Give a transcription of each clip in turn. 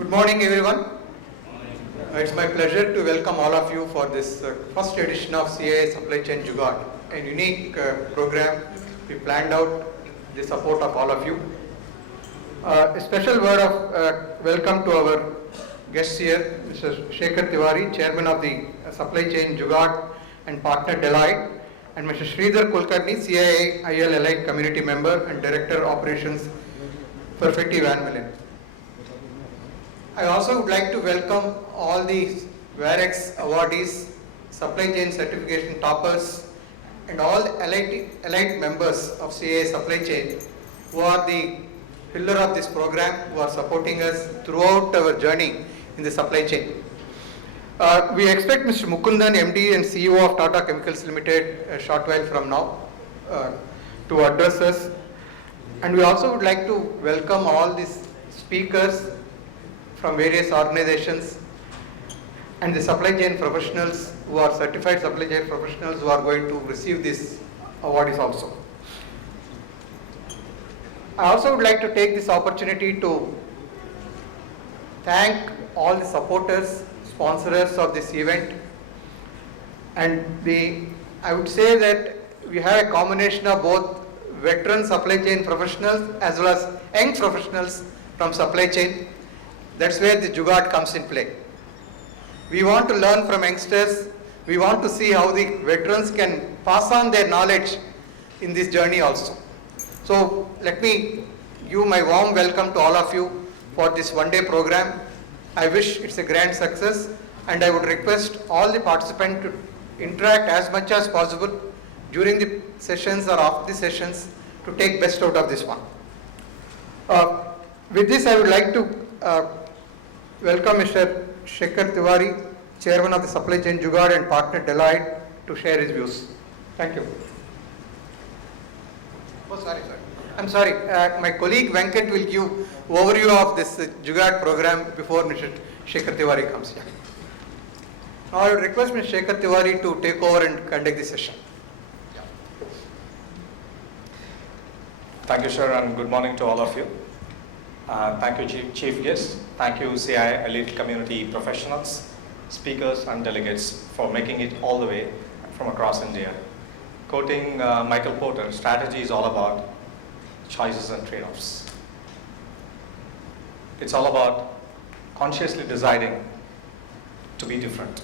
Good morning, everyone. It's my pleasure to welcome all of you for this first edition of CII-Supply Chain Jugaad, a unique program we planned out with the support of all of you. A special word of welcome to our guests here, Mr. Shekhar Tiwari, Chairman of the Supply Chain Jugaad and partner Deloitte, and Mr. Sridhar Kulkarni, CII-IL Allied Community Member and Director Operations, Perfetti Van Millen. I also would like to welcome all the VAREX awardees, supply chain certification toppers, and all allied members of CII Supply Chain who are the pillar of this program, who are supporting us throughout our journey in the supply chain. We expect Mr. Mukundan, MD and CEO of Tata Chemicals Limited, a short while from now to address us. And we also would like to welcome all these speakers from various organizations and the supply chain professionals who are certified supply chain professionals who are going to receive these awards also. I also would like to take this opportunity to thank all the supporters, sponsors of this event, and I would say that we have a combination of both veteran supply chain professionals as well as young professionals from supply chain. That's where the Jugaad comes in play. We want to learn from youngsters. We want to see how the veterans can pass on their knowledge in this journey also. So let me give my warm welcome to all of you for this one-day program. I wish it's a grand success, and I would request all the participants to interact as much as possible during the sessions or after the sessions to take best out of this one. With this, I would like to welcome Mr. Shekhar Tiwari, Chairman of the Supply Chain Jugaad and partner Deloitte, to share his views. Thank you. Oh, sorry. I'm sorry. My colleague Venkat will give overview of this Jugaad program before Mr. Shekhar Tiwari comes here. Now I would request Mr. Shekhar Tiwari to take over and conduct the session. Thank you, sir, and good morning to all of you. Thank you, Chief Guest. Thank you, CII Elite Community Professionals, speakers, and delegates for making it all the way from across India. Quoting Michael Porter, strategy is all about choices and trade-offs. It's all about consciously deciding to be different.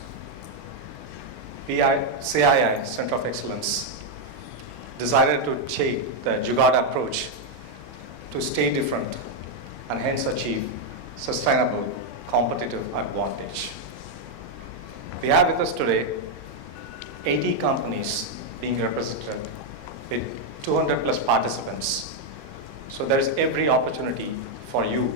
CII, Center of Excellence, decided to change the Jugaad approach to stay different and hence achieve sustainable competitive advantage. We have with us today 80 companies being represented with 200 plus participants. So there is every opportunity for you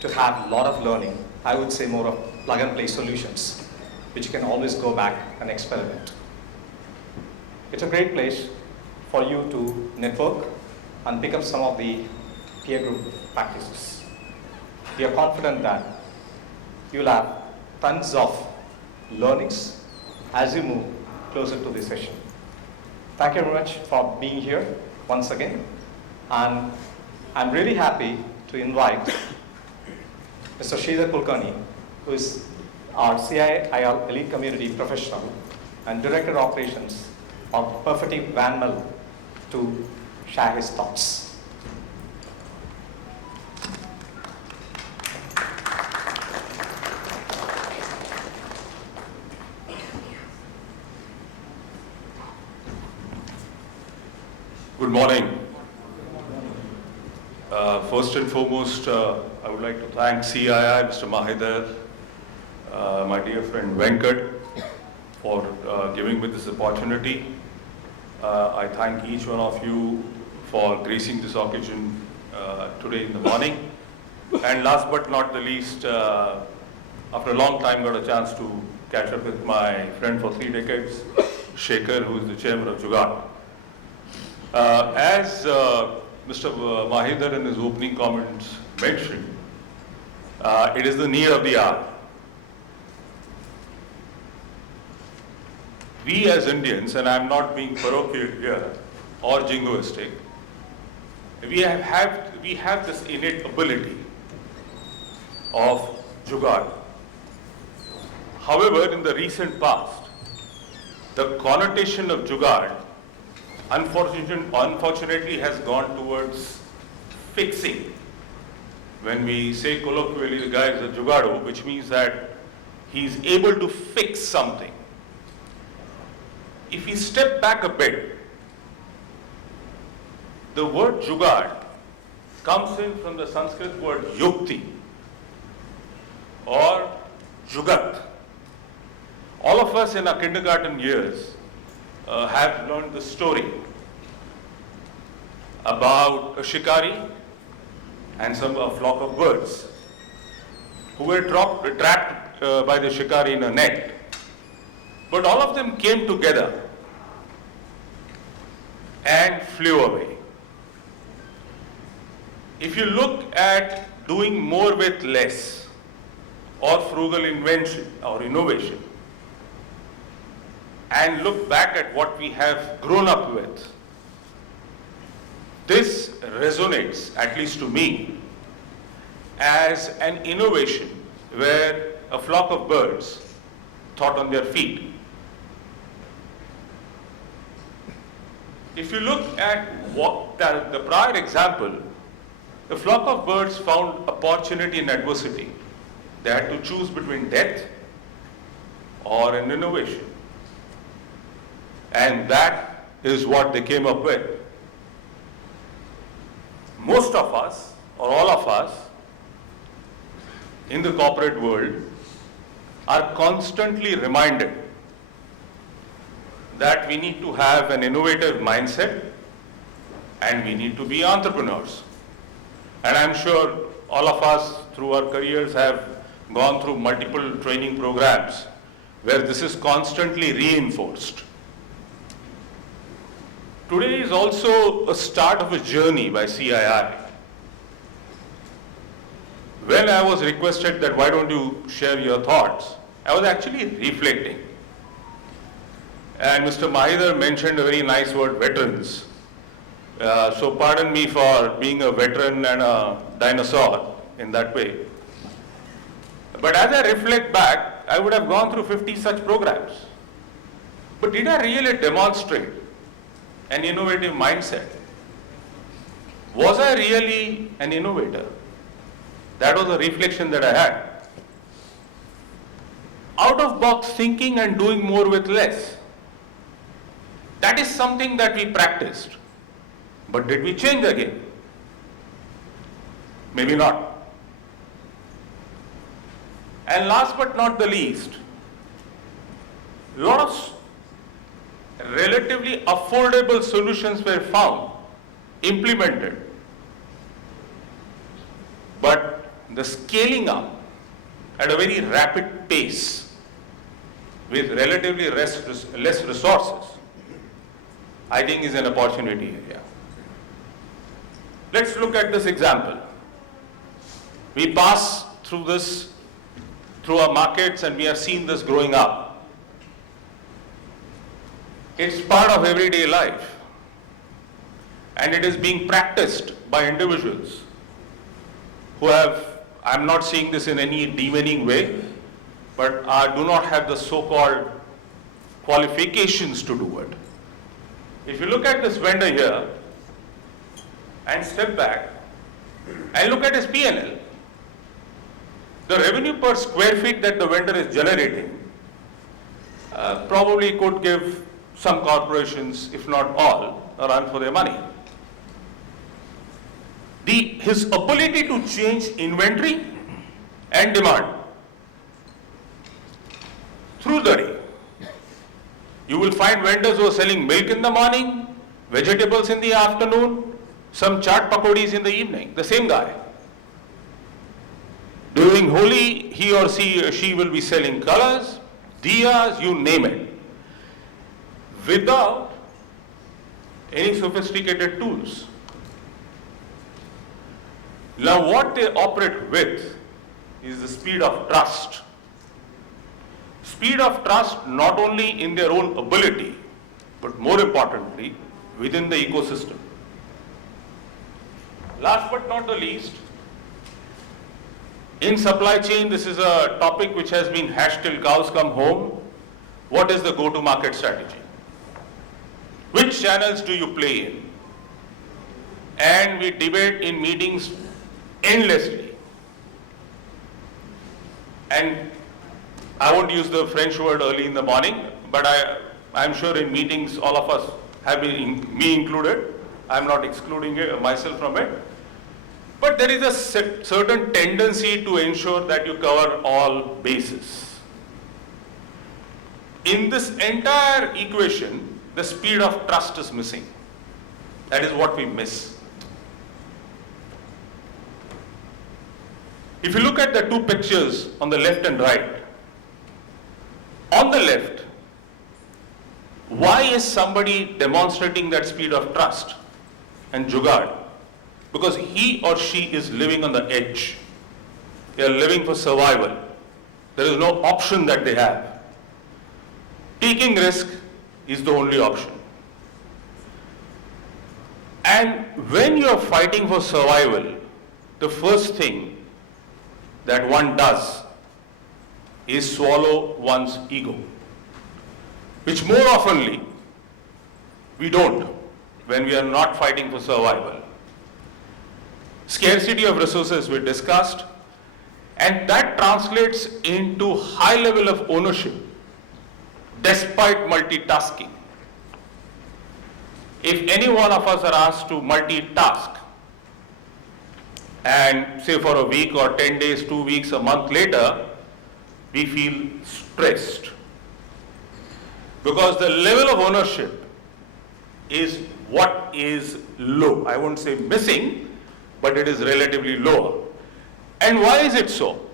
to have a lot of learning. I would say more of plug and play solutions, which you can always go back and experiment. It's a great place for you to network and pick up some of the peer group practices. We are confident that you'll have tons of learnings as you move closer to this session. Thank you very much for being here once again. And I'm really happy to invite Mr. Sridhar Kulkarni, who is our CII Elite Community Professional and Director Operations of Perfetti Van Millen, to share his thoughts. Good morning. First and foremost, I would like to thank CII, Mr. Mahidar, my dear friend Venkat, for giving me this opportunity. I thank each one of you for gracing this occasion today in the morning. And last but not the least, after a long time, got a chance to catch up with my friend for 3 decades, Shekhar, who is the chairman of Jugaad. As Mr. Mahidar in his opening comments mentioned, it is the need of the hour. We as Indians, and I'm not being parochial here or jingoistic, we have this innate ability of Jugaad. However, in the recent past, the connotation of Jugaad unfortunately has gone towards fixing. When we say colloquially the guy is a Jugado, which means that he's able to fix something. If we step back a bit, the word Jugaad comes in from the Sanskrit word yukti or jugat. All of us in our kindergarten years have learned the story about a shikari and a flock of birds who were trapped by the shikari in a net. But all of them came together and flew away. If you look at doing more with less or frugal invention or innovation and look back at what we have grown up with, this resonates, at least to me, as an innovation where a flock of birds thought on their feet. If you look at what the prior example, the flock of birds found opportunity in adversity. They had to choose between death or an innovation. And that is what they came up with. Most of us, or all of us, in the corporate world are constantly reminded that we need to have an innovative mindset and we need to be entrepreneurs. And I'm sure all of us through our careers have gone through multiple training programs where this is constantly reinforced. Today is also a start of a journey by CII. When I was requested that why don't you share your thoughts, I was actually reflecting. And Mr. Mahidar mentioned a very nice word, veterans. So pardon me for being a veteran and a dinosaur in that way. But as I reflect back, I would have gone through 50 such programs. But did I really demonstrate an innovative mindset? Was I really an innovator? That was a reflection that I had. Out of box thinking and doing more with less. That is something that we practiced. But did we change the game? Maybe not. And last but not the least, a lot of relatively affordable solutions were found, implemented. But the scaling up at a very rapid pace with relatively less resources, I think is an opportunity area. Let's look at this example. We pass through this, through our markets, and we have seen this growing up. It's part of everyday life. And it is being practiced by individuals who have, I'm not saying this in any demeaning way, but do not have the so-called qualifications to do it. If you look at this vendor here and step back and look at his P&L, the revenue per square feet that the vendor is generating probably could give some corporations, if not all, a run for their money. His ability to change inventory and demand through the day. You will find vendors who are selling milk in the morning, vegetables in the afternoon, some chaat pakodis in the evening, the same guy. During Holi, he or she will be selling colors, diyas, you name it, without any sophisticated tools. Now what they operate with is the speed of trust. Speed of trust not only in their own ability, but more importantly, within the ecosystem. Last but not the least, In supply chain, this is a topic which has been hashed till cows come home. What is the go-to-market strategy? Which channels do you play in? And we debate in meetings endlessly. And I won't use the French word early in the morning, but I'm sure in meetings all of us have been, me included, I'm not excluding myself from it. But there is a certain tendency to ensure that you cover all bases. In this entire equation, the speed of trust is missing. That is what we miss. If you look at the two pictures on the left and right, on the left, why is somebody demonstrating that speed of trust and jugaad? Because he or she is living on the edge. They are living for survival. There is no option that they have. Taking risk is the only option. And when you are fighting for survival, the first thing that one does is swallow one's ego, which more oftenly we don't when we are not fighting for survival. Scarcity of resources we discussed, and that translates into high level of ownership despite multitasking. If any one of us are asked to multitask and say for a week or 10 days, 2 weeks, a month later, we feel stressed because the level of ownership is what is low. I won't say missing, but it is relatively lower. And why is it so?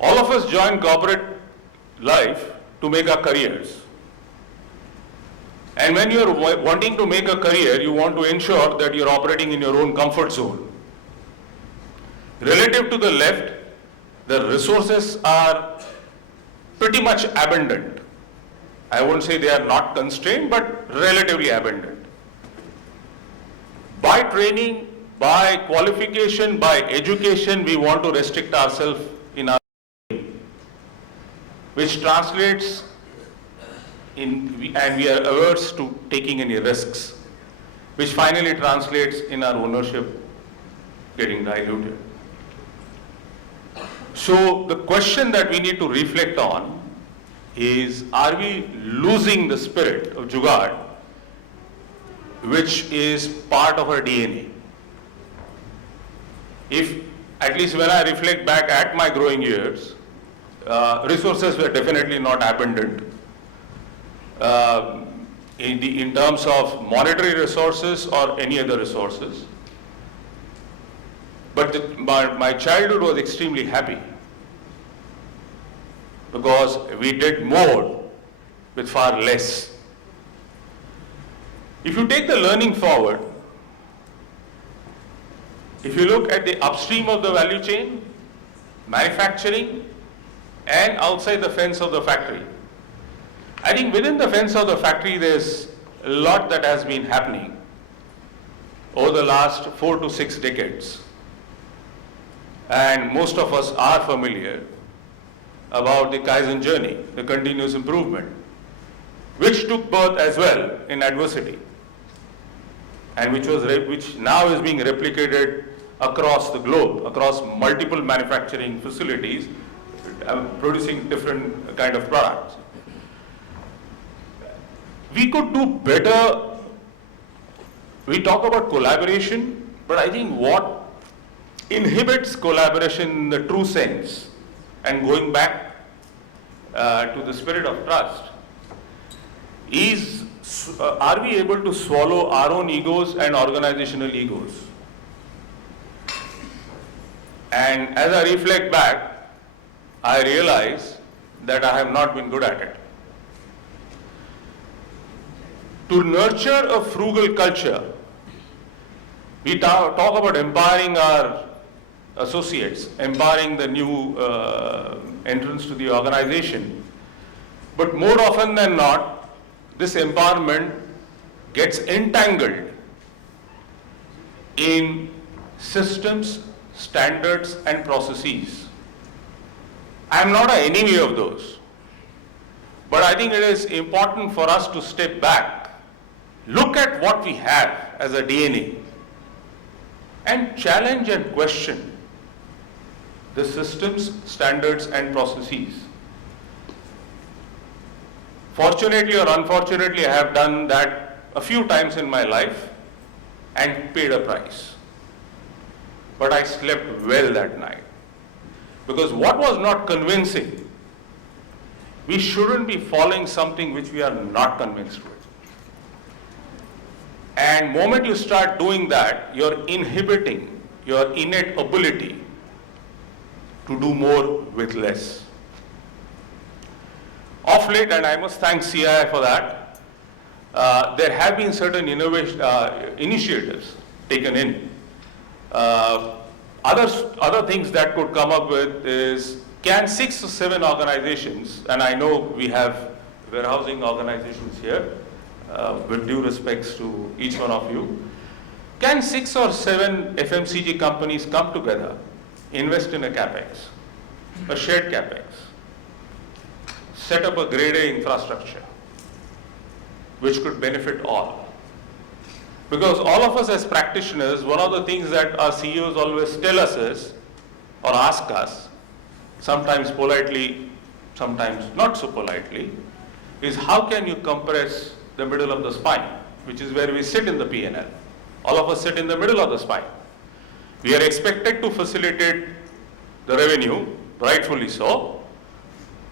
All of us join corporate life to make our careers. And when you're wanting to make a career, you want to ensure that you're operating in your own comfort zone. Relative to the left, the resources are pretty much abundant. I won't say they are not constrained, but relatively abundant. By training, by qualification, by education, we want to restrict ourselves in our game, which translates in, and we are averse to taking any risks, which finally translates in our ownership getting diluted. So the question that we need to reflect on is, are we losing the spirit of jugaad, which is part of our DNA? If, at least when I reflect back at my growing years, resources were definitely not abundant. In terms of monetary resources or any other resources. But my childhood was extremely happy because we did more with far less. If you take the learning forward, if you look at the upstream of the value chain, manufacturing, and outside the fence of the factory, I think within the fence of the factory there's a lot that has been happening over the last 4 to 6 decades. And most of us are familiar about the Kaizen journey, the continuous improvement, which took birth as well in adversity, and which now is being replicated across the globe, across multiple manufacturing facilities, producing different kind of products. We could do better. We talk about collaboration, but I think what inhibits collaboration in the true sense, and going back to the spirit of trust, is are we able to swallow our own egos and organizational egos? And as I reflect back, I realize that I have not been good at it. To nurture a frugal culture, we talk about empowering our associates, empowering the new entrants to the organization. But more often than not, this empowerment gets entangled in systems, standards and processes. I am not an enemy of those. But I think it is important for us to step back, look at what we have as a DNA, and challenge and question the systems, standards, and processes. Fortunately or unfortunately, I have done that a few times in my life and paid a price. But I slept well that night. Because what was not convincing, we shouldn't be following something which we are not convinced with. And moment you start doing that, you're inhibiting your innate ability to do more with less. Of late, and I must thank CII for that, there have been certain initiatives taken in. Other things that could come up with is, can 6 or 7 organizations, and I know we have warehousing organizations here, with due respects to each one of you, can 6 or 7 FMCG companies come together, invest in a capex, a shared capex, set up a grade A infrastructure, which could benefit all? Because all of us as practitioners, one of the things that our CEOs always tell us is, or ask us, sometimes politely, sometimes not so politely, is how can you compress the middle of the spine, which is where we sit in the P&L. All of us sit in the middle of the spine. We are expected to facilitate the revenue, rightfully so.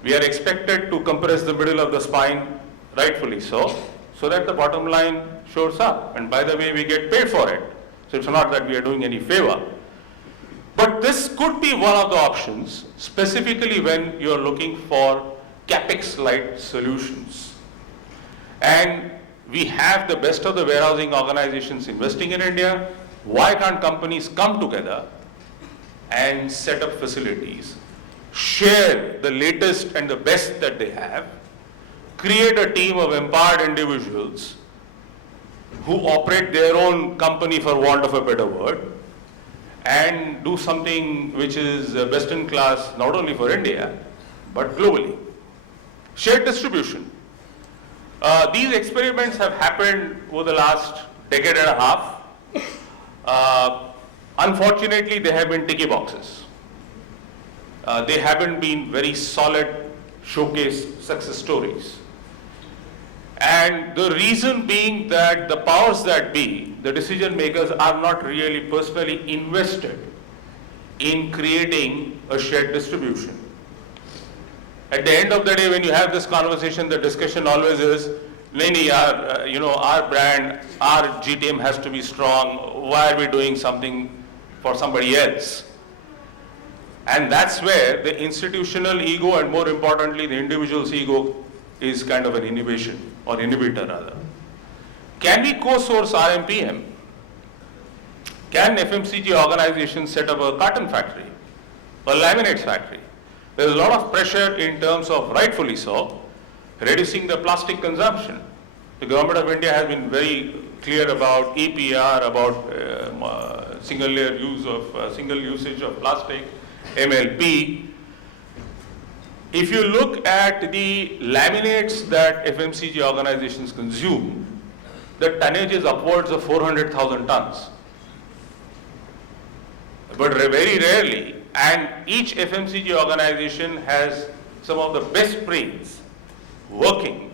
We are expected to compress the middle of the spine, rightfully so that the bottom line shows up. And by the way, we get paid for it. So it's not that we are doing any favor. But this could be one of the options, specifically when you're looking for capex-light solutions. And we have the best of the warehousing organizations investing in India. Why can't companies come together and set up facilities, share the latest and the best that they have, create a team of empowered individuals who operate their own company, for want of a better word, and do something which is best in class, not only for India, but globally. Shared distribution. These experiments have happened over the last decade and a half. Unfortunately, they have been ticky boxes. They haven't been very solid showcase success stories. And the reason being that the powers that be, the decision makers, are not really personally invested in creating a shared distribution. At the end of the day, when you have this conversation, the discussion always is, our brand, our GTM has to be strong. Why are we doing something for somebody else? And that's where the institutional ego, and more importantly, the individual's ego, is kind of an inhibition, or inhibitor rather. Can we co-source RMPM? Can FMCG organizations set up a carton factory, a laminates factory? There's a lot of pressure in terms of, rightfully so, reducing the plastic consumption. The government of India has been very clear about EPR, about single usage of plastic, MLP. If you look at the laminates that FMCG organizations consume, the tonnage is upwards of 400,000 tons. But very rarely, and each FMCG organization has some of the best brains working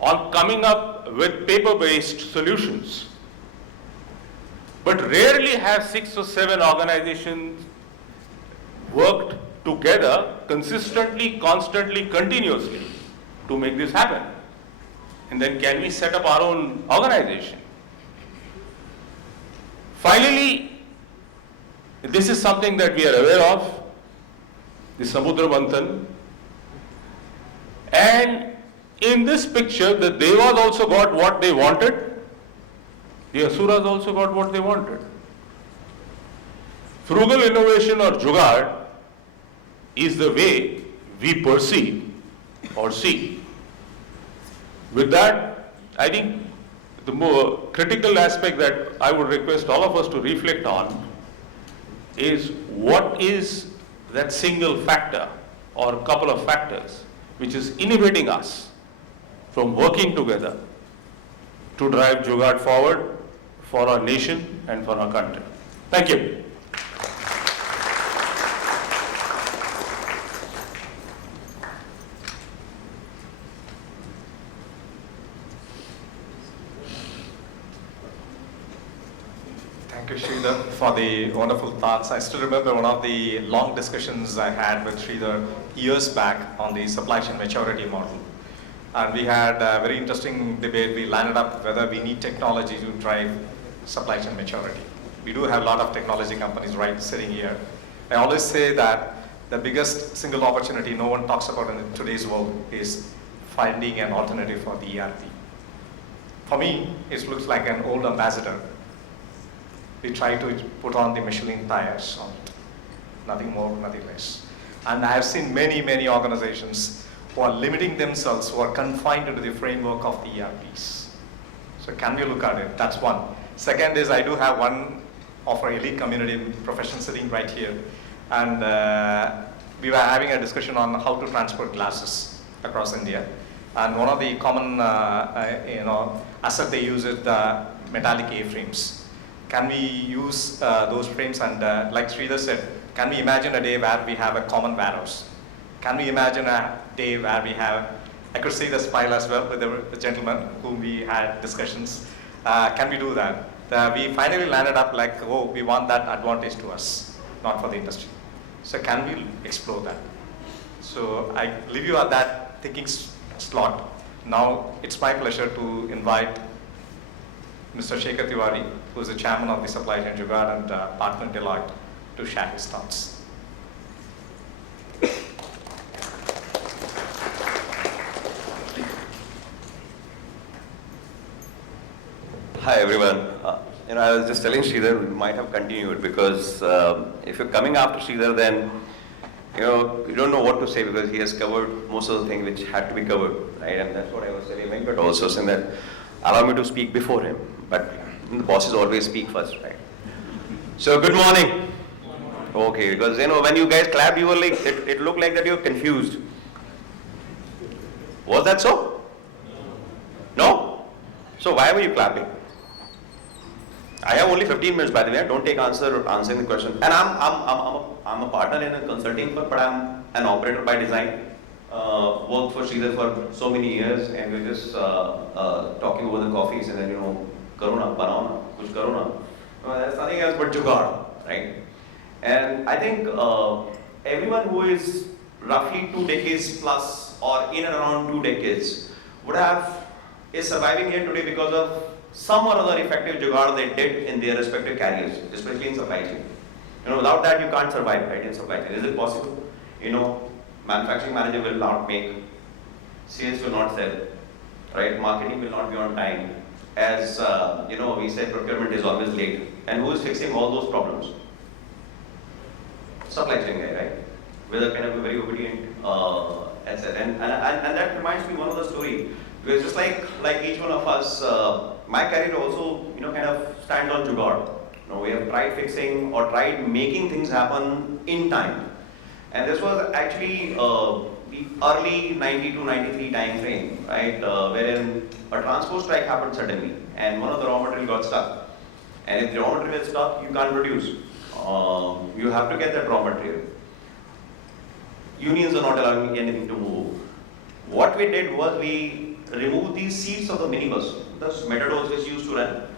on coming up with paper-based solutions. But rarely have 6 or 7 organizations worked together consistently, constantly, continuously to make this happen. And then can we set up our own organization? Finally, this is something that we are aware of, the Samudra Manthan. And in this picture, the Devas also got what they wanted, the Asuras also got what they wanted. Frugal innovation or Jugaad is the way we perceive or see. With that, I think the more critical aspect that I would request all of us to reflect on is what is that single factor or couple of factors which is inhibiting us from working together to drive Jugaad forward for our nation and for our country. Thank you. Thank you, Sridhar, for the wonderful thoughts. I still remember one of the long discussions I had with Sridhar years back on the supply chain maturity model. And we had a very interesting debate. We landed up whether we need technology to drive supply chain maturity. We do have a lot of technology companies right sitting here. I always say that the biggest single opportunity no one talks about in today's world is finding an alternative for the ERP. For me, it looks like an old ambassador. We try to put on the Michelin tires on it. Nothing more, nothing less. And I have seen many, many organizations who are limiting themselves, who are confined into the framework of the ERPs. So can we look at it? That's one. Second is I do have one of our elite community profession sitting right here. And we were having a discussion on how to transport glasses across India. And one of the common asset they use is the metallic A-frames. Can we use those frames? And like Sridhar said, can we imagine a day where we have a common warehouse? Can we imagine a day where we have, I could see the smile as well with the gentleman whom we had discussions. Can we do that? We finally landed up like, oh, we want that advantage to us, not for the industry. So can we explore that? So I leave you at that thinking slot. Now it's my pleasure to invite Mr. Shekhar Tiwari, who is the chairman of the Supply Chain Jugaad and partner Deloitte, to share his thoughts. Hi everyone. I was just telling Sridhar we might have continued because if you're coming after Sridhar, then you don't know what to say because he has covered most of the things which had to be covered, right? And that's what I was telling Venkat also, saying that allow me to speak before him, but the bosses always speak first, right? So good morning. Okay, because when you guys clapped, you were like, it looked like that you were confused. Was that so? No? So why were you clapping? I have only 15 minutes, by the way. Don't take answering the question. And I'm a partner in a consulting firm, but I'm an operator by design. Worked for Sridhar for so many years, and we're just talking over the coffees, and then Corona, banana, kuch Corona. That's nothing else but Jugaad, right? And I think everyone who is roughly 2 decades plus, or in and around 2 decades, is surviving here today because of some or other effective Jugaad they did in their respective careers, especially in supply chain. Without that you can't survive, right, in supply chain. Is it possible? Manufacturing manager will not make, sales will not sell, right? Marketing will not be on time. As we said, procurement is always late. And who is fixing all those problems? Supply chain guy, right? With a kind of a very obedient, etc. And that reminds me one of the story. Because just like each one of us, my career also, kind of stands on Jugaad. We have tried fixing or tried making things happen in time. And this was actually the early 90 to 93 time frame, right? Wherein a transport strike happened suddenly and one of the raw material got stuck. And if the raw material is stuck, you can't produce. You have to get that raw material. Unions are not allowing anything to move. What we did was we removed these seats of the minibus, those metadoors which used to run,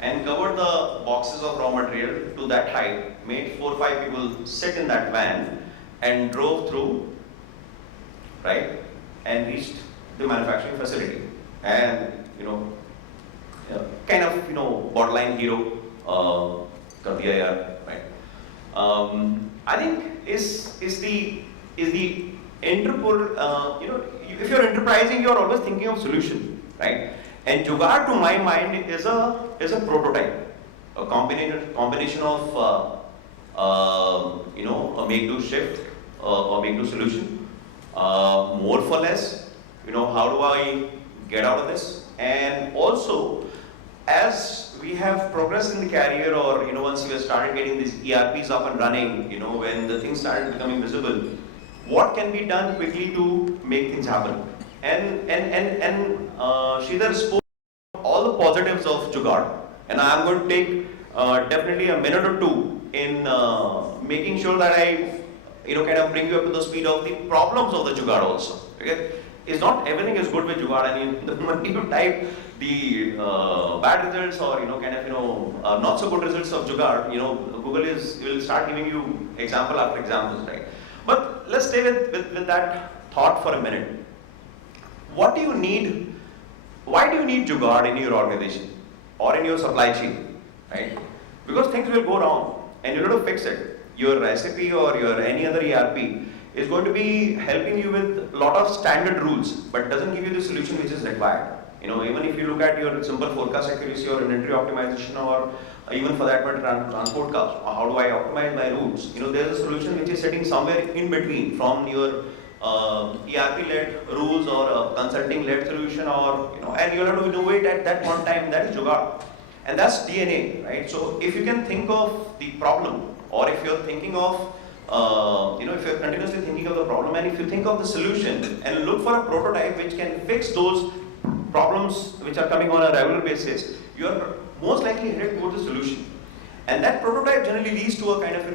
and covered the boxes of raw material to that height, made 4 or 5 people sit in that van and drove through, right, and reached the manufacturing facility. And, kind of, borderline hero, kar diya yaar, right. I think is the if you're enterprising, you're always thinking of solution, right? And Jugaad, to my mind, is a prototype, a combination of a make-do shift, a make-do solution, more for less. How do I get out of this? And also, as So we have progressed in the career, or once you have started getting these ERPs up and running, when the things started becoming visible, what can be done quickly to make things happen? And Sridhar spoke all the positives of Jugaad, and I am going to take definitely a minute or two in making sure that I kind of bring you up to the speed of the problems of the Jugaad also. Okay, it's not everything is good with Jugaad. I mean, the moment you type the bad results or not so good results of Jugaad, Google will start giving you example after examples, right? But let's stay with that thought for a minute. What do you need? Why do you need Jugaad in your organization or in your supply chain, right? Because things will go wrong and you have to fix it. Your recipe or your any other ERP is going to be helping you with a lot of standard rules, but doesn't give you the solution which is required. Even if you look at your simple forecast accuracy or inventory optimization, or even for that matter transport costs, how do I optimize my routes? There's a solution which is sitting somewhere in between from your ERP-led rules or a consulting-led solution, or and you'll have to innovate at that one time. That is Jugaad, and that's DNA, right? So if you can think of the problem, or if you're thinking of if you're continuously thinking of the problem, and if you think of the solution and look for a prototype which can fix those problems which are coming on a regular basis, you are most likely headed towards the solution. And that prototype generally leads to a kind of a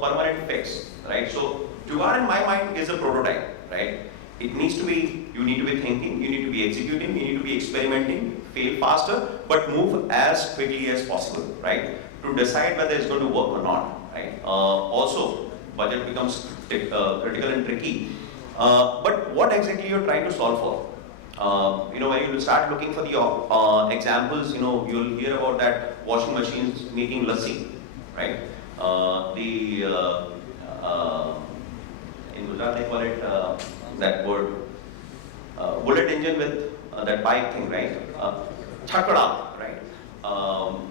permanent fix, right? So Jugaad in my mind is a prototype, right? It needs to be, you need to be thinking, you need to be executing, you need to be experimenting, fail faster, but move as quickly as possible, right? To decide whether it's going to work or not, right? Also, budget becomes critical and tricky. But what exactly you're trying to solve for? When you start looking for the examples, you'll hear about that washing machines making lassi, right? In Gujarat they call it that word, bullet engine with that bike thing, right? Chakra, right?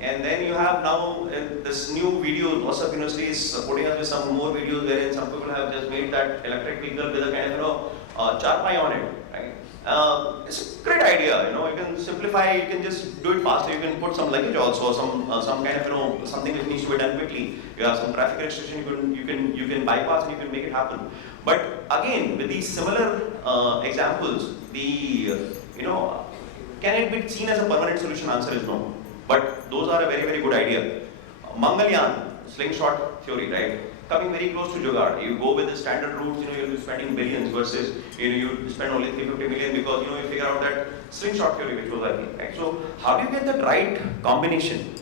And then you have now this new videos. WhatsApp University is supporting us with some more videos wherein some people have just made that electric vehicle with a kind of charpai on it, right? It's a great idea. You can simplify. You can just do it faster. You can put some luggage also, some kind of something which needs to be done quickly. You have some traffic restriction. You can bypass and you can make it happen. But again, with these similar examples, can it be seen as a permanent solution? Answer is no. But those are a very, very good idea. Mangalyaan, slingshot theory, right? Coming very close to Jugaad. You go with the standard routes, you'll be spending billions versus, you spend only 350 million because, you figure out that slingshot theory which was working, right? So how do you get that right combination?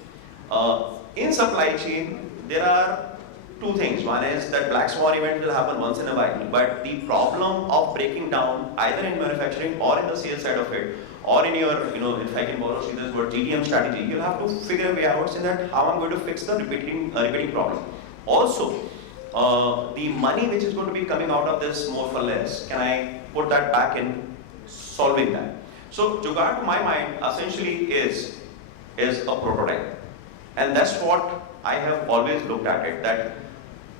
In supply chain, there are two things. One is that black swan event will happen once in a while, but the problem of breaking down either in manufacturing or in the sales side of it, or in your, if I can borrow Sridhar's word, GTM strategy, you'll have to figure a way out in that how I'm going to fix the repeating problem. Also, the money which is going to be coming out of this more for less, can I put that back in solving that? So Jugaad, to my mind, essentially is a prototype. And that's what I have always looked at it, that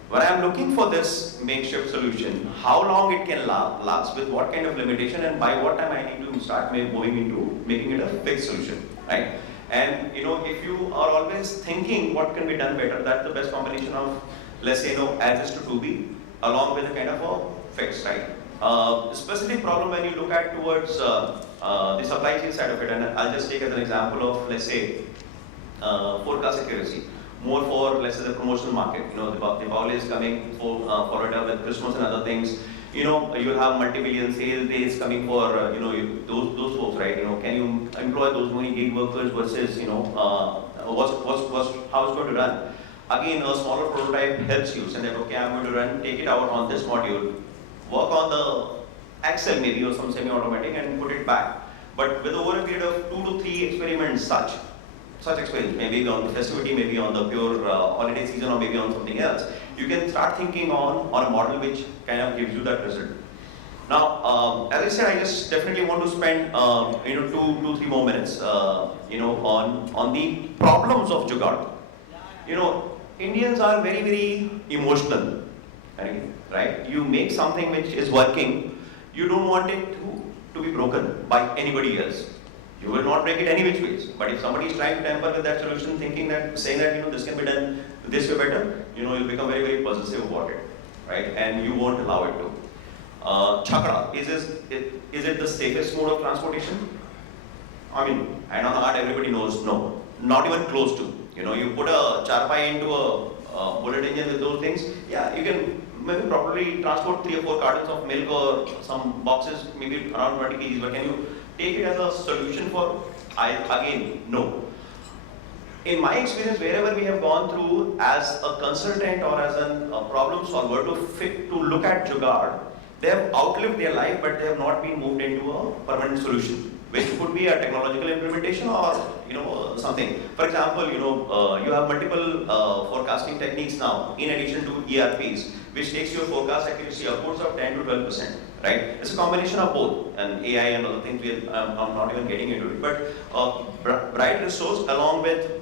when I'm looking for this makeshift solution, how long it can last, with what kind of limitation, and by what time I need to start moving into making it a fixed solution, right? And if you are always thinking what can be done better, that's the best combination of, let's say, as is to 2B, along with a kind of a fix, right? Specific problem when you look at towards the supply chain side of it, and I'll just take as an example of, let's say, forecast accuracy. More for, let's say, the promotional market. The Diwali is coming followed up with Christmas and other things. You'll have multi-billion sales days coming for those folks, right? Can you employ those many gig workers versus how it's going to run? Again, a smaller prototype helps you. Say that, okay, I'm going to take it out on this module, work on the Excel maybe or some semi-automatic and put it back. But with over a period of 2 to 3 experiments, such experience, maybe on the festivity, maybe on the pure holiday season, or maybe on something else, you can start thinking on a model which kind of gives you that result. Now, as I said, I just definitely want to spend 2-3 more minutes on the problems of Jugaad. Indians are very, very emotional, right? You make something which is working, you don't want it to be broken by anybody else. You will not break it any which ways. But if somebody is trying to tamper with that solution, thinking that, saying that this can be done this way better, you'll become very, very possessive about it, right? And you won't allow it to. Chakra, is it the safest mode of transportation? I mean, hand on the heart, everybody knows no, not even close to. You put a charpai into a bullet engine with those things, yeah, you can maybe probably transport 3 or 4 cartons of milk or some boxes, maybe around 20 kgs, but can you take it as a solution for, again, no. In my experience, wherever we have gone through as a consultant or as a problem solver to look at Jugaad, they have outlived their life, but they have not been moved into a permanent solution, which could be a technological implementation or something. For example, you have multiple forecasting techniques now, in addition to ERPs, which takes your forecast accuracy upwards of 10 to 12%. Right? It's a combination of both, and AI and other things. I'm not even getting into it. But bright resource along with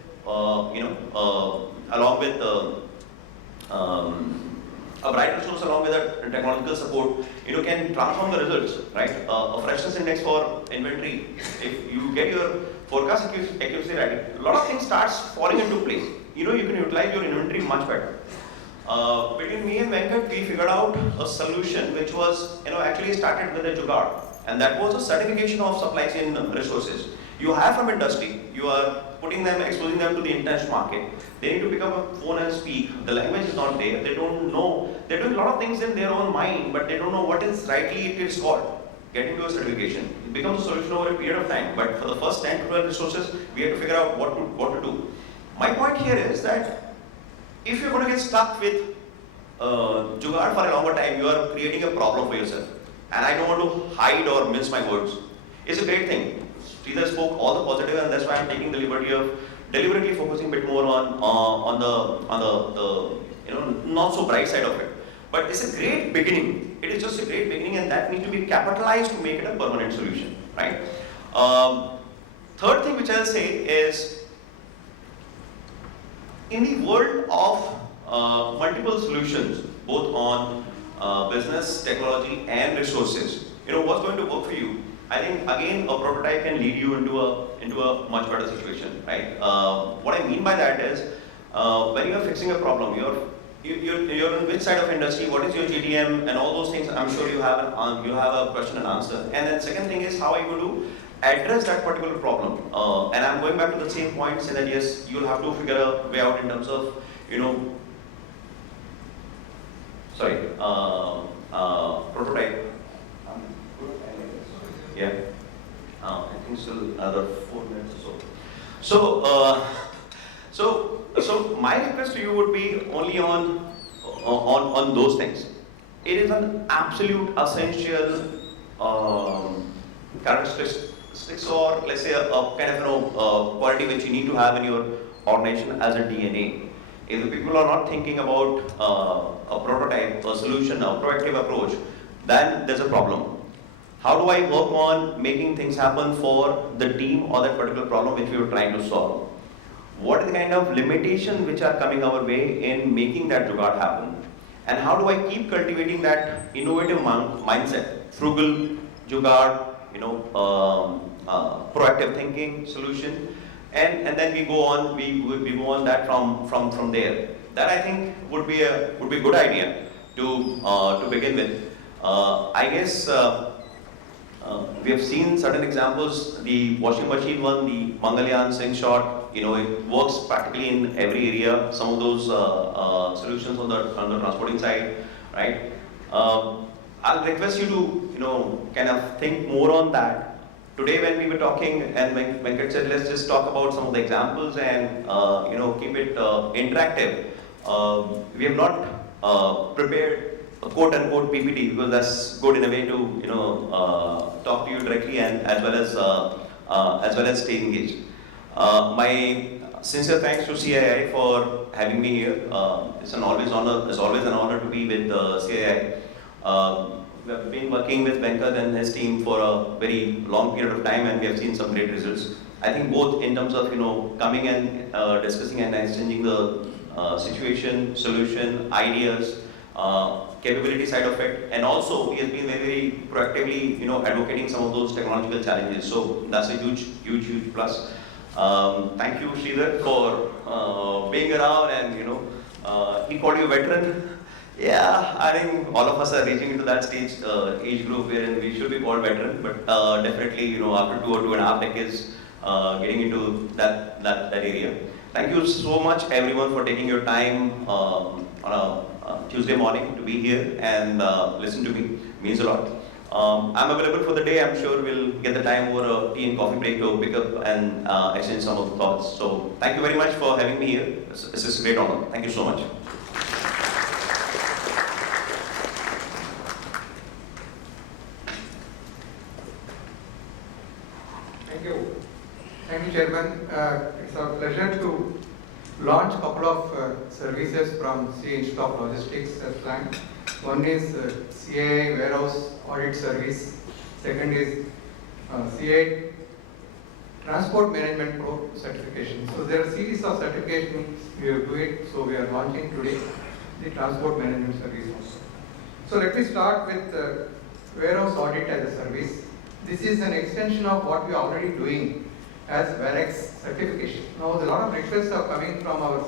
a bright resource along with a technological support, can transform the results, right? A freshness index for inventory. If you get your forecast accuracy right, a lot of things starts falling into place. You can utilize your inventory much better. Between me and Venkat, we figured out a solution which was, actually started with a Jugaad, and that was a certification of supply chain resources. You have from industry, you are putting them, exposing them to the international market. They need to pick up a phone and speak. The language is not there. They don't know. They're doing a lot of things in their own mind, but they don't know what is rightly it is called. Getting to a certification. It becomes a solution over a period of time. But for the first 10 to 12 resources, we have to figure out what to do. My point here is that if you're going to get stuck with Jugaad for a longer time, you are creating a problem for yourself. And I don't want to hide or mince my words. It's a great thing. Sridhar spoke all the positive, and that's why I'm taking the liberty of deliberately focusing a bit more on the not so bright side of it. But it's a great beginning. It is just a great beginning, and that needs to be capitalized to make it a permanent solution, right? Third thing which I'll say is, in the world of multiple solutions, both on business, technology, and resources, what's going to work for you? I think again a prototype can lead you into a much better situation, right? What I mean by that is, when you are fixing a problem, you're on which side of industry, what is your GTM, and all those things. I'm sure you have a question and answer. And then second thing is, how are you going to address that particular problem? And I'm going back to the same point, say that yes, you'll have to figure a way out in terms of prototype. Yeah. I think still another 4 minutes or so. So my request to you would be only on those things. It is an absolute essential characteristics, or let's say a kind of quality which you need to have in your organization as a DNA. If the people are not thinking about a prototype, a solution, a proactive approach, then there's a problem. How do I work on making things happen for the team or that particular problem which we were trying to solve? What are the kind of limitations which are coming our way in making that Jugaad happen? And how do I keep cultivating that innovative mindset, frugal Jugaad, proactive thinking, solution, and then we go on that from there. That I think would be a good idea to begin with. I guess. We have seen certain examples, the washing machine one, the Mangalyaan slingshot, it works practically in every area. Some of those solutions on the transporting side, right? I'll request you to, kind of think more on that. Today when we were talking, and Venkat said, let's just talk about some of the examples and, keep it interactive. We have not prepared a quote-unquote PPT, because that's good in a way to talk to you directly and as well as stay engaged. My sincere thanks to CII for having me here. It's always an honor to be with CII. We have been working with Venkat and his team for a very long period of time, and we have seen some great results. I think both in terms of coming and discussing and exchanging the situation, solution, ideas. capability side of it, and also he has been very proactively, advocating some of those technological challenges. So that's a huge plus. Thank you, Sridhar, for being around, and he called you veteran. Yeah, I think all of us are reaching into that age group wherein we should be called veteran, but definitely, after 2 or 2.5 decades, getting into that area. Thank you so much, everyone, for taking your time on a Tuesday morning to be here and listen to me. Means a lot. I'm available for the day. I'm sure we'll get the time over a tea and coffee break to pick up and exchange some of the thoughts. So thank you very much for having me here. This is a great honor. Thank you so much. Thank you, Chairman. It's our pleasure to launch a couple of services from CII Institute of Logistics as planned. One is CII Warehouse Audit Service. Second is CII Transport Management Pro certification. So there are a series of certifications we are doing. So we are launching today the Transport Management Service also. So let me start with Warehouse Audit as a service. This is an extension of what we are already doing as WAREX certification. Now, a lot of requests are coming from our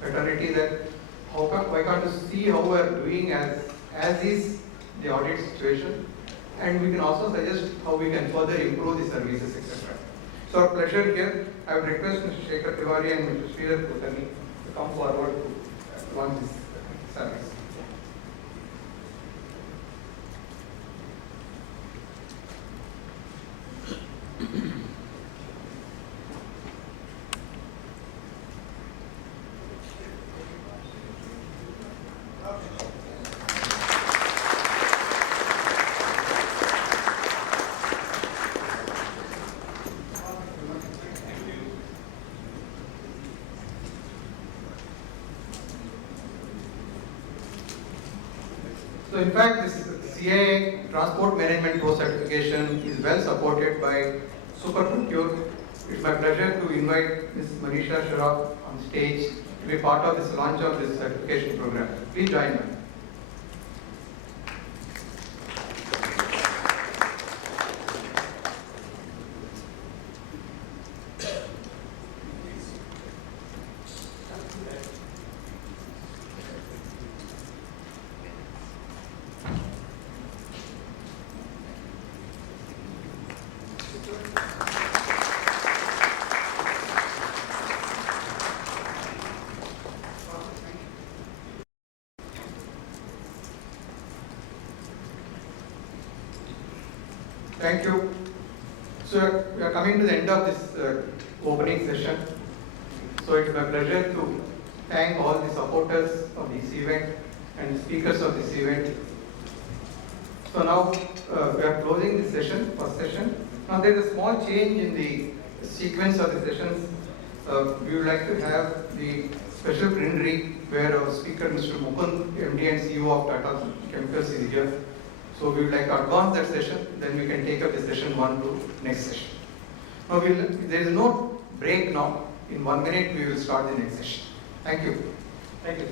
fraternity that why can't you see how we are doing as is the audit situation, and we can also suggest how we can further improve the services, etc. So, our pleasure here. I would request Mr. Shekhar Tiwari and Mr. Sridhar Kulkarni to come forward to launch this service. So in fact, this CII Transport Management Pro certification is well supported by Superprocure. It's my pleasure to invite Ms. Manisha Sharaf on stage to be part of this launch of this certification program. Please join me. Thank you. So we are coming to the end of this opening session. So it's my pleasure to thank all the supporters of this event and speakers of this event. So now we are closing this session, first session. Now there is a small change in the sequence of the sessions. We would like to have the special plenary where our speaker, Mr. Mukund, MD and CEO of Tata Chemicals, is here. So we would like to advance that session, then we can take up the session 1 to next session. Now there is no break now. In 1 minute we will start the next session. Thank you. Thank you.